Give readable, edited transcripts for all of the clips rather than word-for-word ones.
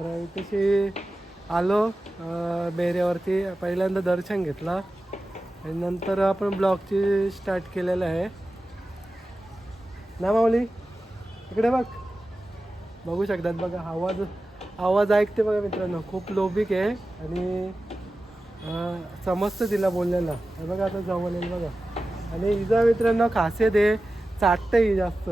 तर तशी आलो बेऱ्यावरती पहिल्यांदा दर्शन घेतला आणि नंतर आपण ब्लॉगची स्टार्ट केलेलं आहे ना माऊली. इकडे बघ, बघू शकतात बघा आवाज आवाज ऐकते बघा मित्रांनो, खूप लोभिक आहे आणि समजतं तिला बोललेलं. हे बघा आता जवळ येईल बघा. आणि हिचा मित्रांनो खासियत आहे, चाटतंही जास्त.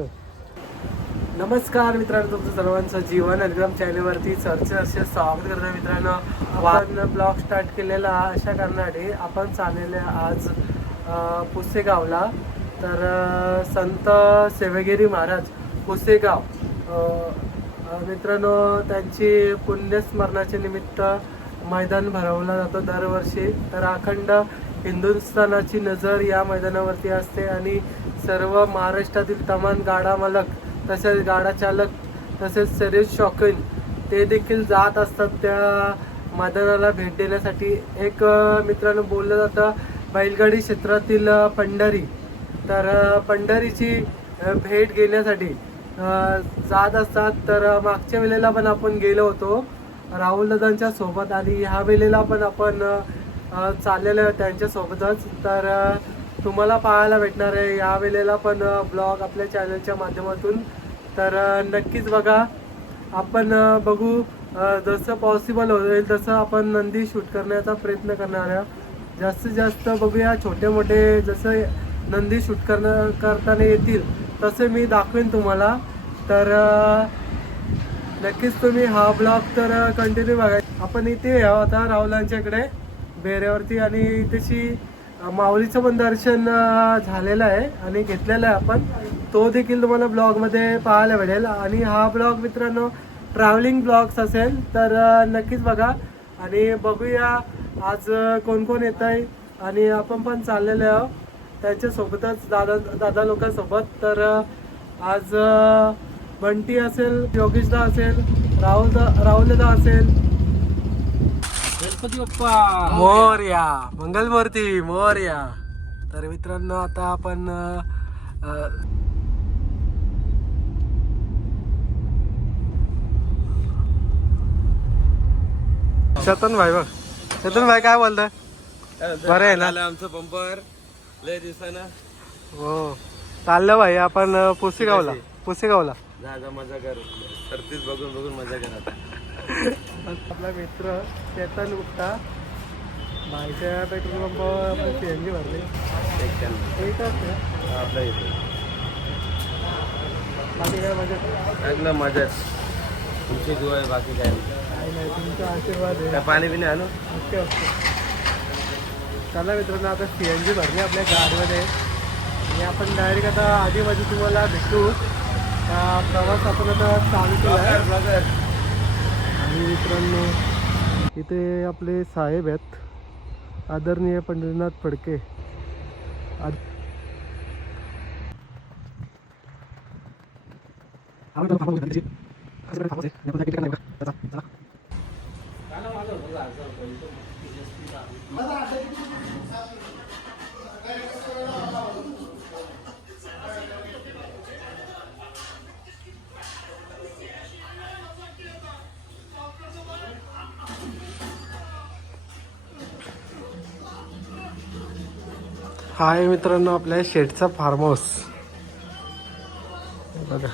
नमस्कार मित्रांनो, तुमचं सर्वांचं जीवन अनुक्रम चॅनलवरती असे स्वागत करतो मित्रांनो. आपण ब्लॉग स्टार्ट केलेला अशा कारणासाठी आपण चाललेले आज पुसेगावला. तर संत सेवेगिरी महाराज पुसेगाव मित्रांनो, त्यांची पुण्यस्मरणाचे निमित्त मैदान भरवला जातो दरवर्षी. तर अखंड हिंदुस्थानाची नजर या मैदानावरती असते आणि सर्व महाराष्ट्रातील तमाम गाडा मालक, तसेच गाडा चालक, तसेच शरीर शौकीन ते देखील जात असतात त्या मैदानाला भेट देण्यासाठी. एक मित्रांनो बोललं जातं बैलगाडी क्षेत्रातील पंढरी. तर पंढरीची भेट घेण्यासाठी जात असतात. तर मागच्या वेळेला पण आपण गेलो होतो राहुल दादांच्या सोबत आणि ह्या वेळेला पण आपण चाललेलं त्यांच्यासोबतच. तर तुम्हाला पाहायला भेटणार आहे या वेळेला पण ब्लॉग आपल्या चॅनलच्या माध्यमातून. तर नक्कीच बघा. आपण बघू जसं पॉसिबल होईल तसं आपण नंदी शूट करण्याचा प्रयत्न करणार आहे. जास्तीत जास्त बघूया, छोटे मोठे जसं नंदी शूट करताना येतील तसे मी दाखवेन तुम्हाला. तर नक्कीच तुम्ही हा ब्लॉग तर कंटिन्यू बघा. आपण इथे आता राहुलांच्या इकडे बेऱ्यावरती आणि इथेची माऊलीचं पण दर्शन झालेलं आहे आणि घेतलेलं आहे आपण. तो देखील तुम्हाला ब्लॉगमध्ये पाहायला भेटेल. आणि हा ब्लॉग मित्रांनो ट्रॅव्हलिंग ब्लॉग्स असेल, तर नक्कीच बघा. आणि बघूया आज कोण कोण येत आहे आणि आपण पण चाललेले आहोत त्यांच्यासोबतच दादा लोकांसोबत. तर आज बंटी असेल, योगेशदा असेल, राहुलदा असेल. गणपती बाप्पा मोरया, मंगलमूर्ती मोरया. तर मित्रांनो आता आपण चेतन भाई बघ, चेतन भाई काय बोलताय? बरं आहे ना आमचं पंपर लय दिवसानं. हो चाललं भाई आपण पुसेगावला. जा मजा कर, सरतीच बघून बघून मजा कर. आपला मित्र चेतन गुप्ता भाईच्या पेट्रोल पंपावर आपण सीएनजी भरली. आपल्या इथे बाकी काय मजा? एकदम मजा. तुमची दुआ आहे, बाकी काय नाही, तुमचा आशीर्वाद आहे. काय पाणी बिणी आणू? ओके. चला मित्रांनो, आता सीएनजी भरली आपल्या गाडीमध्ये आणि आपण डायरेक्ट आता आधीमध्ये तुम्हाला भेटू. प्रवास आपण आता चालू केला. आणि मित्रांनो इथे आपले साहेब आहेत, आदरणीय पंढरीनाथ फडके. हा आहे मित्रांनो आपल्या शेटचा फार्म हाऊस बघा.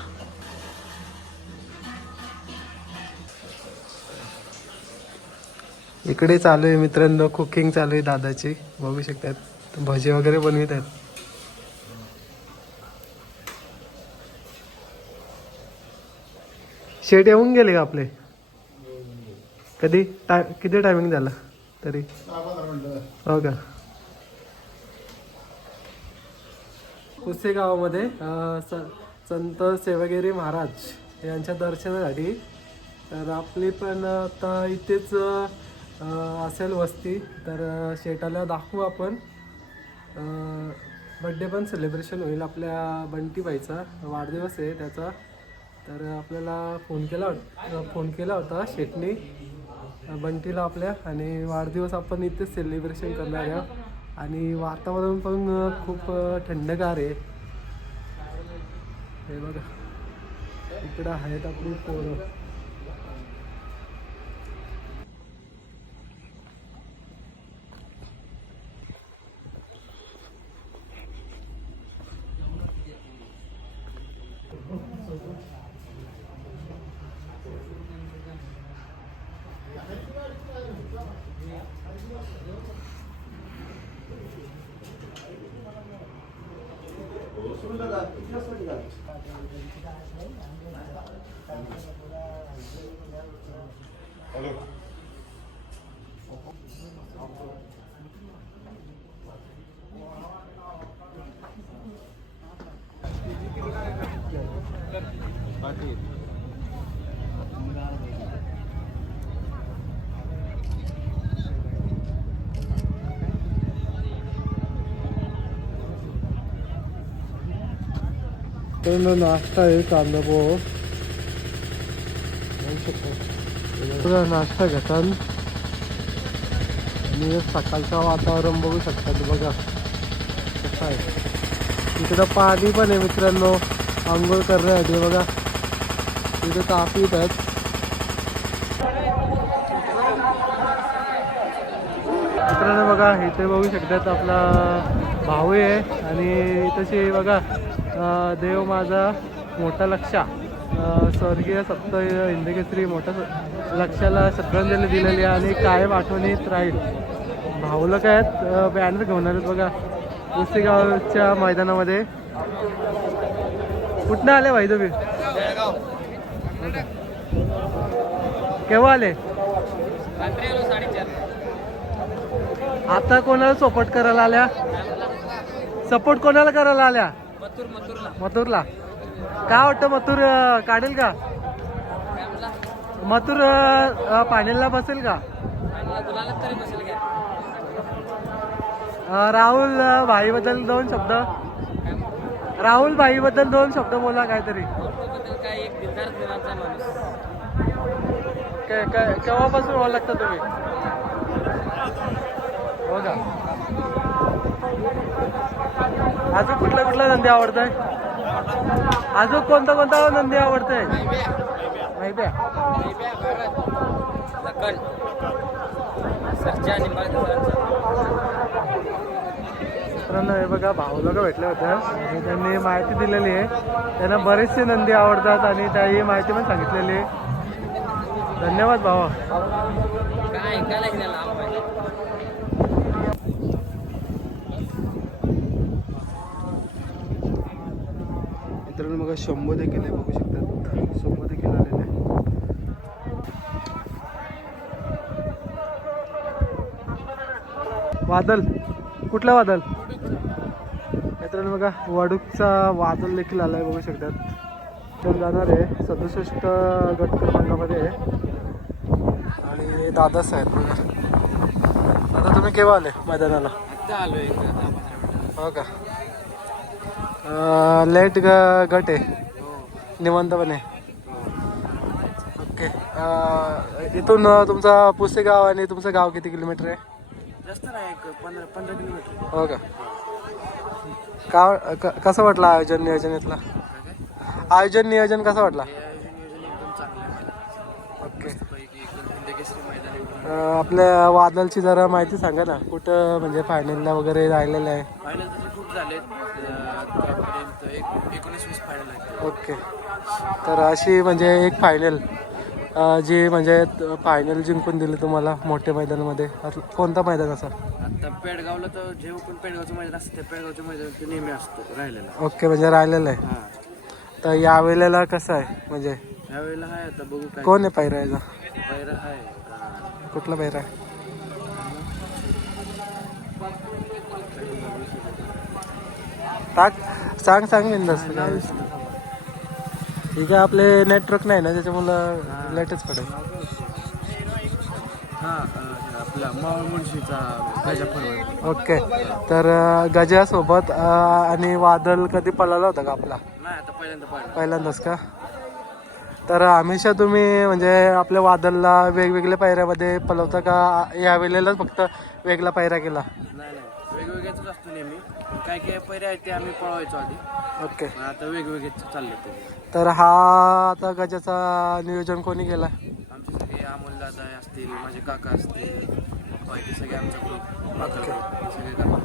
इकडे चालू आहे मित्रांनो कुकिंग चालू आहे दादाची. बघू शकतात भजी वगैरे बनवित आहेत. शेट येऊन गेले का आपले? कधी किती टायमिंग झाला तरी? हो का? पुसेगावामध्ये संत सेवागिरी महाराज यांच्या दर्शनासाठी. तर आपली पण आता इथेच असेल वस्ती. तर शेटाला दाखवू आपण. बड्डे पण सेलिब्रेशन होईल. आपल्या बंटीबाईचा वाढदिवस आहे त्याचा. तर आपल्याला फोन केला होता शेटने बंटीला आपल्या. आणि वाढदिवस आपण इथेच सेलिब्रेशन करणार आहे. आणि वातावरण पण खूप थंडगार आहे. हे बघा इकडं आहेत आपली पोरं. तर नाश्ता आहे कांदा पोह बघा नाश्ता घेतात आणि सकाळचं वातावरण बघू शकतात बघा कसं आहे. इकडं पाणी पण आहे मित्रांनो आंघोळ करण्यासाठी बघा इथे तापी आहेत. मित्रांनो बघा इथे बघू शकतात आपला भाऊ आहे आणि तशी बघा देव माझा मोठा लक्षा स्वर्गीय सप्त हिंदकेसरी मोठा लक्षाला श्रद्धांजली दिलेली आहे आणि कायम आठवणीत राहील. भाऊला काय बॅनर घेऊन आलेत बघा पुसेगावच्या मैदानामध्ये. कुठनं आले भाई तुम्ही? केव्हा आले? आता कोणाला सपोर्ट करायला आल्या? सपोर्ट कोणाला करायला आल्या? मथुरला. काय वाटतं मथुर काढेल का? मथुर फायनलला बसेल का? राहुल भाई बद्दल दोन शब्द. राहुल भाई बद्दल दोन शब्द बोला काहीतरी. केव्हापासून ओळखता तुम्ही? हो का? अजून कुठला कुठला नंदी आवडतंय? अजून कोणता कोणता नंदी आवडतंय? माहिती आहे हे बघा भाऊला का भेटले होते आणि त्यांनी माहिती दिलेली आहे. त्यांना बरेचसे नंदी आवडतात आणि त्याही माहिती पण सांगितलेली आहे. धन्यवाद भावा. मित्रांनो बघा शंभू देखील आहे बघू शकतात. शंभू देखील आलेले आहे. वादल कुठला वादल? मित्रांनो बघा वाडूकचा वादल देखील आलाय बघू शकतात. तर जाणार आहे 67 गट क्रमांकामध्ये आणि दादाच आहेत बघा. दादा तुम्ही केव्हा आले मैदानाला? हो का? लेट गट आहे निवांतपणे. ओके. इथून तुमचा पुसेगाव आणि तुमचं गाव किती किलोमीटर आहे? जास्त नाही 15 किलोमीटर. हो का? कसं वाटलं आयोजन नियोजन इथला? आयोजन नियोजन कसं वाटला? ओके. आपल्या वादलची जरा माहिती सांगा ना. कुठं म्हणजे फायनलला वगैरे राहिलेलं आहे? फायनल तसे खूप झाले 19-20 फायनल आहे. ओके. तर अशी म्हणजे एक फायनल जी म्हणजे फायनल जिंकून दिली तुम्हाला मोठ्या मैदानामध्ये कोणता मैदान असा? आता पेडगावला तर जेव्हा पण पेडगावचं मैदान असतं त्या पेडगावचं मैदान ते नेहमी असतं राहिलेलं. ओके म्हणजे राहिलेलं आहे. हां. तर यावेळेला कसं आहे म्हणजे यावेळेला आहे आता बघू काय कोण आहे पायऱ्याचा? पैरा आहे. कुठला पायरा आहे? टाक सांग बिंदास. ठीक आहे. आपले नेटवर्क नाही ना त्याच्यामुळं लेटच पडेल. हां आपला मावळ मुळशीचा गजा फरवड. ओके. तर गजासोबत आणि वादल कधी पळाला होता का आपला? नाही आता पहिल्यांदा पहिल्यांदाच का? तर हमेशा तुम्ही म्हणजे आपल्या वादलला वेगवेगळ्या पायऱ्यामध्ये पळवता का या वेळेलाच फक्त वेगळा पायऱ्या केला? नाही वेगवेगळ्याच असतो नेहमी. काय काय पैरे आहेत ते आम्ही पळवायचो आधी. ओके. आता वेगवेगळे चालले ते. तर हा आता गजाचा नियोजन कोणी केला? आमचे सगळे अमोल दादा असतील माझे काका असतील बाकी सगळे आमचा ग्रुप सगळे काका.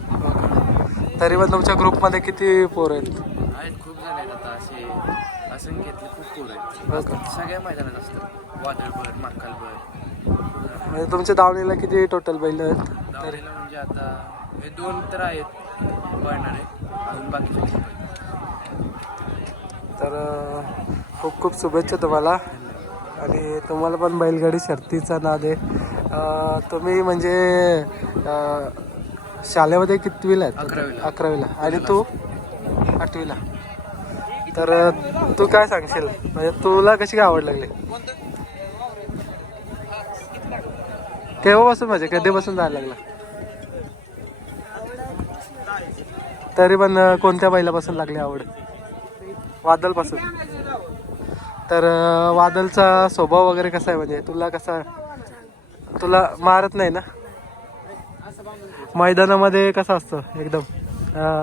तरी पण तुमच्या ग्रुपमध्ये किती पोरं आहेत? खूप जण आहेत आता असे असंख्येतले खूप पोरं आहेत. सगळ्या मैदानात असतात. वादळभर महाकालभर. म्हणजे तुमच्या दावणीला किती टोटल बैल आहेत? दावणीला म्हणजे आता हे 2 तर आहेत पळणारे, अजून बाकीचे खूप आहेत. तर खूप खूप शुभेच्छा तुम्हाला. आणि तुम्हाला पण बैलगाडी शर्तीचा नाद आहे. तुम्ही म्हणजे शाळेमध्ये कितवीला आहेत? 11वीला. 11वीला. आणि तू 8वीला. तर तू काय सांगशील, म्हणजे तुला कशी काय आवड लागली? केव्हापासून, म्हणजे कधीपासून जायला लागला? तरी पण कोणत्या बैलापासून लागली आवड? वादलपासून. तर वादलचा स्वभाव वगैरे कसा आहे, म्हणजे तुला मारत नाही ना? मैदानामध्ये कसं असतं एकदम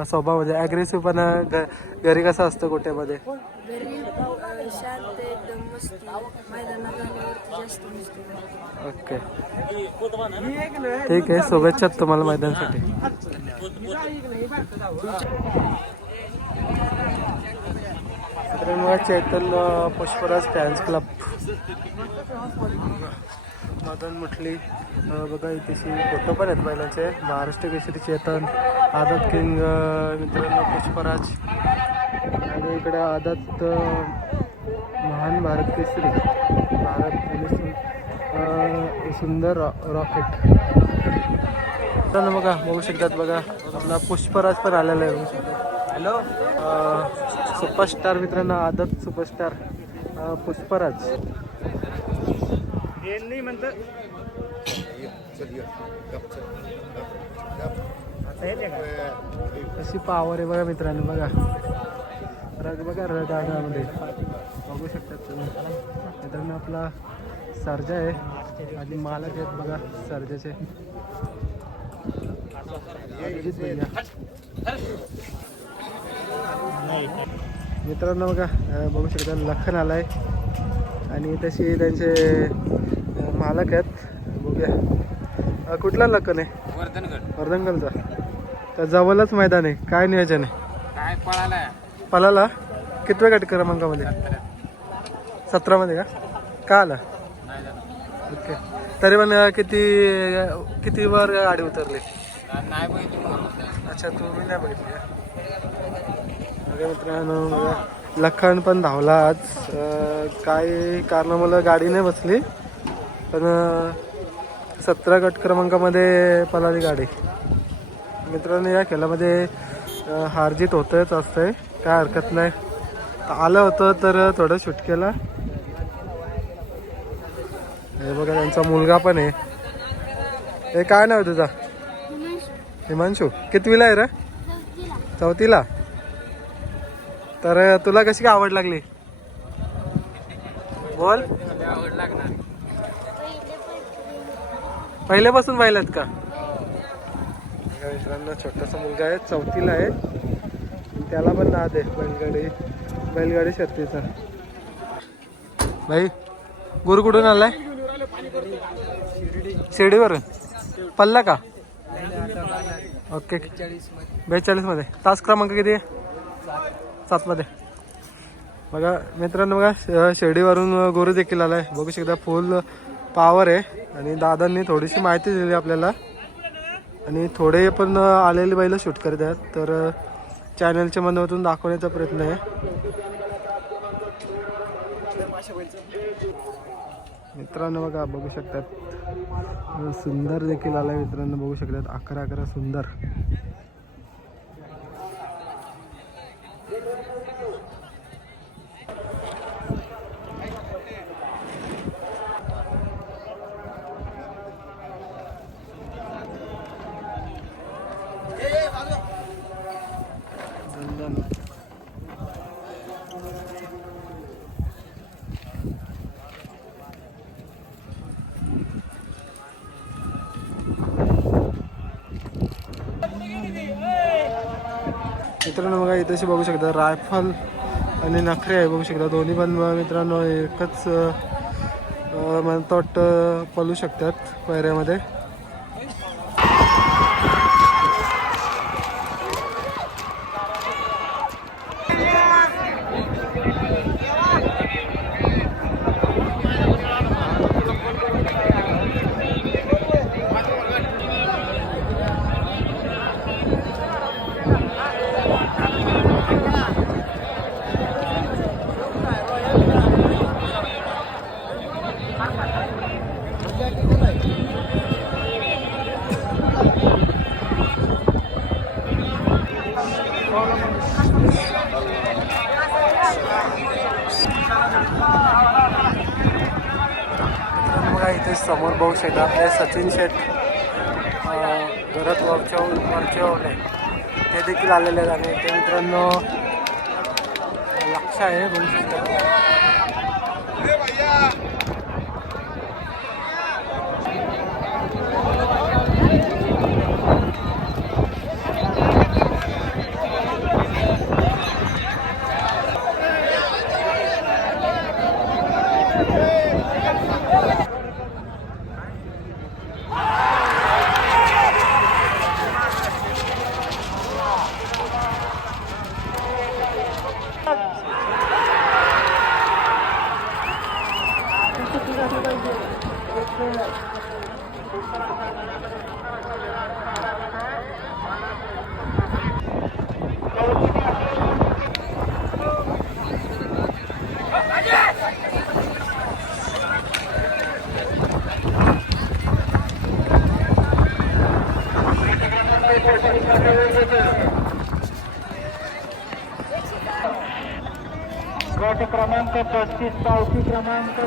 स्वभाव, म्हणजे ॲग्रेसिव्ह पण घरी कसं असतं गोट्यामध्ये? घरी शांत एकदम मस्ती, मैदानात आल्यावरती जास्त मस्ती. ओके, ठीक आहे. शुभेच्छा तुम्हाला मैदानासाठी. मित्रांनो, चैतन्य पुष्पराज फॅन्स क्लब मदन मुठली बघा, इथेशी फोटो पण आहेत बैलांचे. महाराष्ट्र केसरी चेतन, आदत किंग मित्रांनो पुष्पराज, आणि इकडे आदत महान भारत केसरी भारत आणि सुंदर रॉकेट. बघा, बघू शकतात. बघा आपला पुष्पराज पण आलेला आहे, बघू शकतात. हॅलो. सुपरस्टार मित्रांनो, आदत सुपरस्टार पुष्पराज. अशी पावर आहे बघा मित्रांनो. बघा बघा रगामध्ये बघू शकतात तुम्ही. मित्रांनो आपला सर्जा आहे आणि मालक आहेत बघा सर्जाचे. मित्रांनो बघा, बघू शकता लखन आलाय आणि तशी त्यांचे मालक आहेत. बघूया कुठला लखन आहे? वर्धनगडचा. तर जवळच मैदान आहे. काय नियोजन आहे? काय पळाला कितव्या गट क्रमांकामध्ये? 17 मध्ये का आला? ओके. तरी पण किती वर गाडी उतरली? नाही बघितली. अच्छा, तुम्ही नाही बघितली का? बघा मित्रांनो, बघा लखन पण धावला आज. काही कारणामुळे गाडी नाही बसली, पण 17 गट क्रमांकामध्ये पळाली गाडी. मित्रांनो, या खेळामध्ये हारजीत होतच असतंय, काय हरकत नाही. आलं होतं तर थोडं शूट केला. हे बघा त्यांचा मुलगा पण आहे. हे काय नाव आहे तुझा? हिमांशू. कितवीला आहे रे? 4थीला. तर तुला कशी काय आवड लागली? बोल. आवड लागणार. पहिल्यापासून पाहिलात का? मित्रांनो, छोटासा मुलगा आहे, 4थीला आहे. त्याला पण नाद आहे बैलगाडी शर्तीचा. भाई गुरु कुठून आलाय? शिर्डीवरून. पल्ला का? ओके. 42 मध्ये. तास क्रमांक किती आहे? 7 मध्ये. बघा मित्रांनो, बघा शिर्डीवरून गुरु देखील आलाय. बघू शकता फुल पावर आहे. आणि दादांनी थोडीशी माहिती दिली आपल्याला, आणि थोडे पण आलेले बैल शूट करत आहेत. तर चॅनलच्या माध्यमातून दाखवण्याचा प्रयत्न आहे. मित्रांनो बघा, बघू शकतात सुंदर देखील आलाय. मित्रांनो बघू शकतात 11 सुंदर. मित्रांनो बघा, इथेशी बघू शकता रायफल आणि नखरे आहे. बघू शकता दोन्ही पण मित्रांनो एकच मला वाटतं पळू शकतात पायऱ्यामध्ये. बघा इथे समोर बघू शेट आपले सचिन शेठ घरात वरचे ते देखील आलेले आहेत आणि ते मित्रांनो लक्ष आहे बघू शकता. गट क्रमांक 35 पावती क्रमांक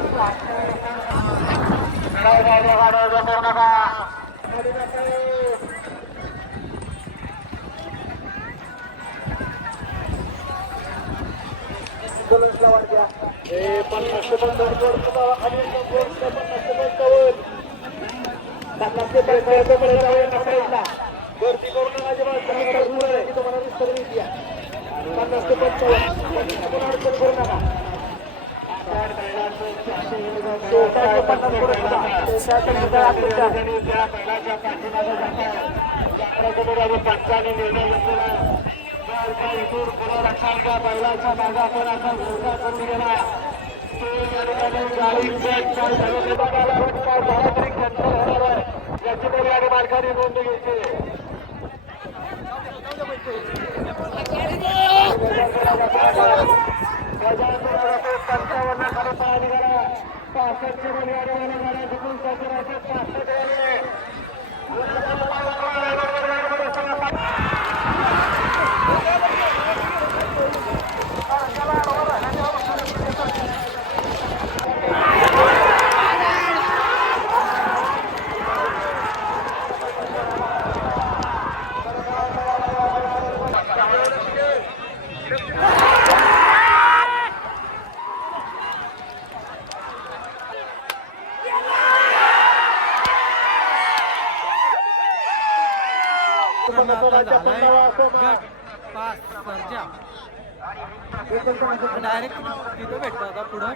डायरेक्ट तिथं भेटतो आता पुढं.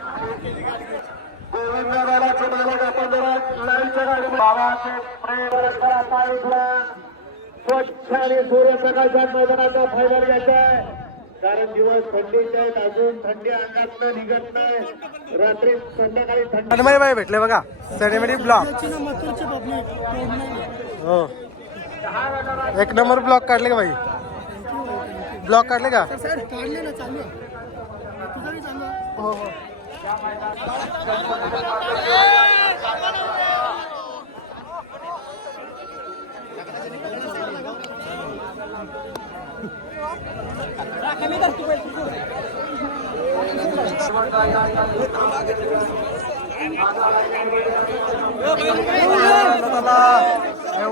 स्वच्छ आणि सूर्यप्रकाशात मैदानाचा फायदा घ्यायचा आहे, कारण दिवस थंडीचे आहेत, अजून थंडी अंगात निघत नाही. रात्री संध्याकाळी थंडी बाई भेटले बघा सेनेमॅटिक ब्लॉक. हो एक नंबर ब्लॉक काढले का भाई? ब्लॉक काढले का? हो हो.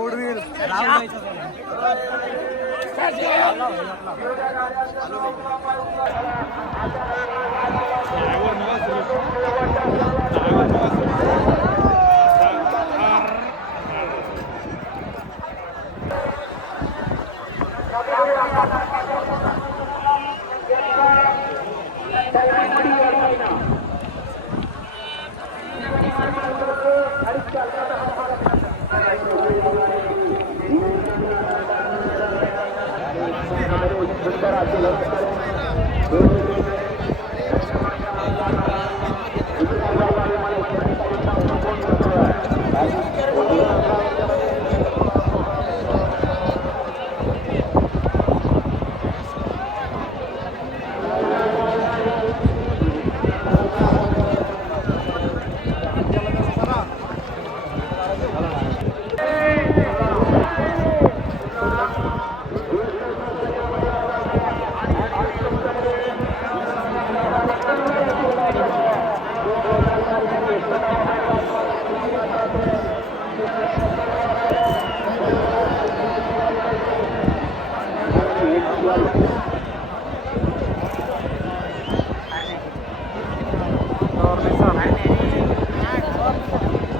उडवील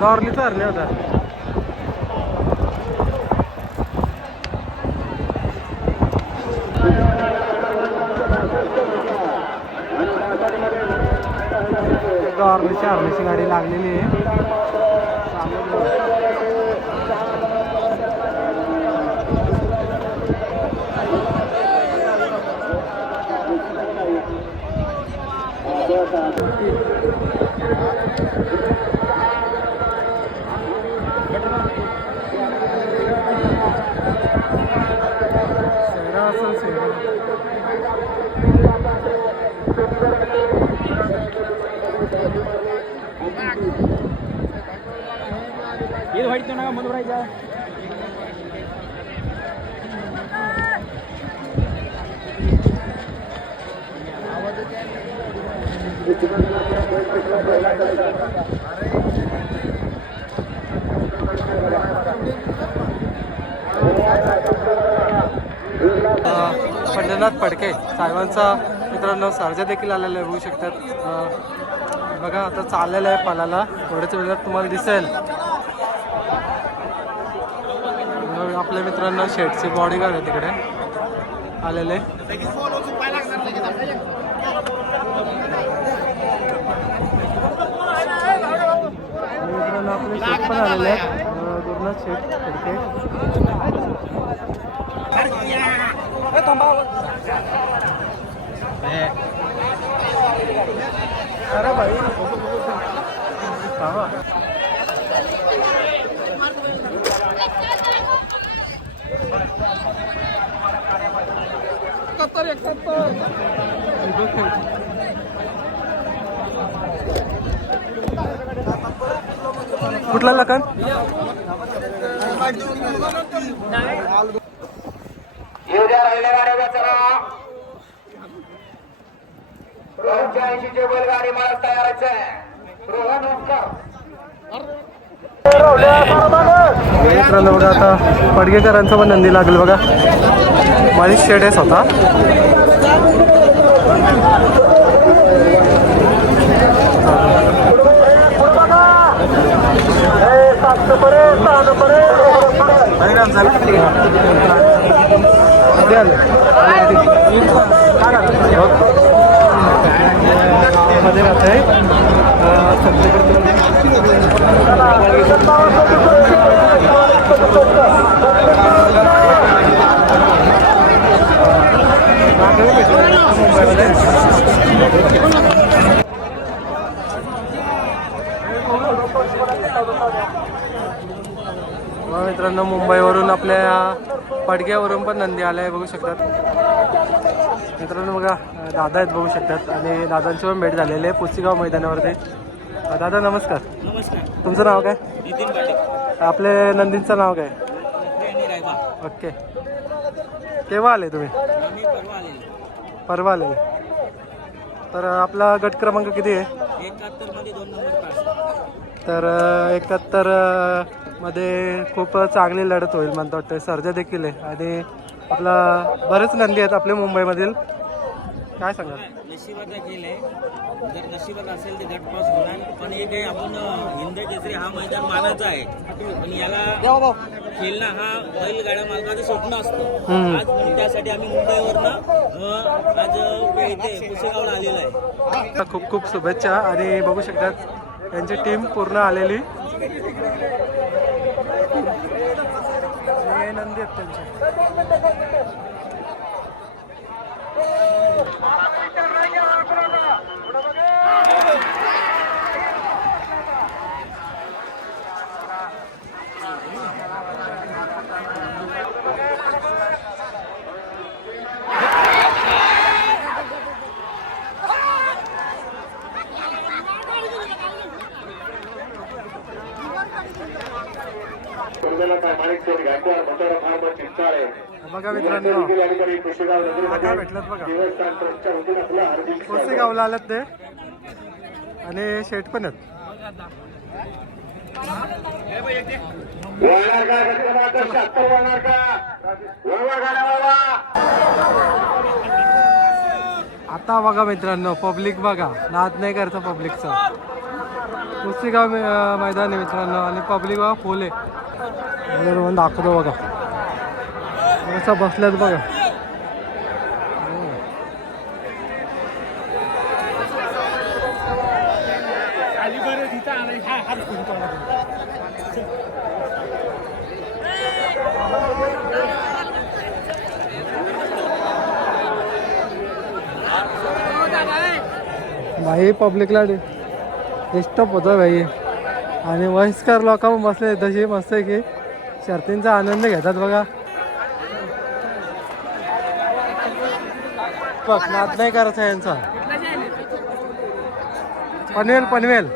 गौरलीचा हरणे होता. गौरलीच्या हरणीची गाडी लागलेली आहे. सेरा असेल सेरा. ये वाईट नका मन भरायचा. पंढरनाथ फडके साहेबांचा मित्रांनो सर्जा देखील आलेला आहे, बघू शकतात. बघा आता चाललेलं आहे पालाला, थोड्याच वेळात तुम्हाला दिसेल. आपल्या मित्रांनो शेटचे बॉडीगार्ड आहे तिकडे आलेले. मित्रांनो आपले शेट पण आलेले आहेत, गुरुनाथ शेट फडके. अरे भाई कुठला लखन? येऊद्या राहिल्या गाड्या चला. रोहनच्या 80चे बैलगाडी मालक तयारच आहे. रोहन ओंकार मित्रांनो बघा आता पडगेकरांचा पण नंदी लागेल बघा. मनीष शेट आहे स्वतः. मध्ये राहत आहे मित्रांनो. मुंबईवरून आपल्या पडग्यावरून पण नंदी आलाय, बघू शकतात मित्रांनो. बघा दादा आहेत, बघू शकतात. आणि दादांची पण भेट झालेली आहे पुसेगाव मैदानावरती. दादा नमस्कार. नमस्कार. तुमचं नाव काय? नितीन पाटील. आपले नंदींचं नाव काय? ओके. केव्हा आले तुम्ही? आम्ही परवा आलेलो. परवा आलेले. तर आपला गट क्रमांक किती आहे? 71 मध्ये 2 नंबर पास. तर 71 मध्ये खूप चांगली लढत होईल म्हणतो वाटतं. सर्जा देखील आहे आणि आपला बरेच नंदी आहेत आपल्या मुंबईमधील. काय सांगाल? नशिबाचा खेळ आहे. जर नशिबात असेल तर गट पास होणार. पण एक आहे, आपण हिंद केसरी हा मैदान मानाचा आहे. पण याला खेळणं हा बैलगाड्या मालकाचं स्वप्न असतं. आज म्हणून त्यासाठी आम्ही मुंबईवरनं आज इथे पुसेगावला आलेलो आहे. खूप खूप शुभेच्छा. आणि बघू शकतात त्यांची टीम पूर्ण आलेली. हे नंदी आहेत त्यांचे. बघा मित्रांनो काय भेटलं बघा. पुसेगावला आलेत ते आणि शेट पण आहेत. वळणार का क्रमांक 76 वळणार का वळवा गाड्या वळवा. आता बघा मित्रांनो, पब्लिक बघा, नाद नाही करतं पब्लिकचा. पुस्तिगाव मैदान आहे मित्रांनो आणि पब्लिक बघा फुल आहे. रोहन दाखवतो बघा कसं बसल्यात बघा. भाई पब्लिकला डिस्टर्ब होतं भाई. आणि वयस्कर लोक पण बसले तशी मस्त आहे की शर्तींचा आनंद घेतात बघा. बघ नाद नाही करायचा यांचा. पनवेल पनवेल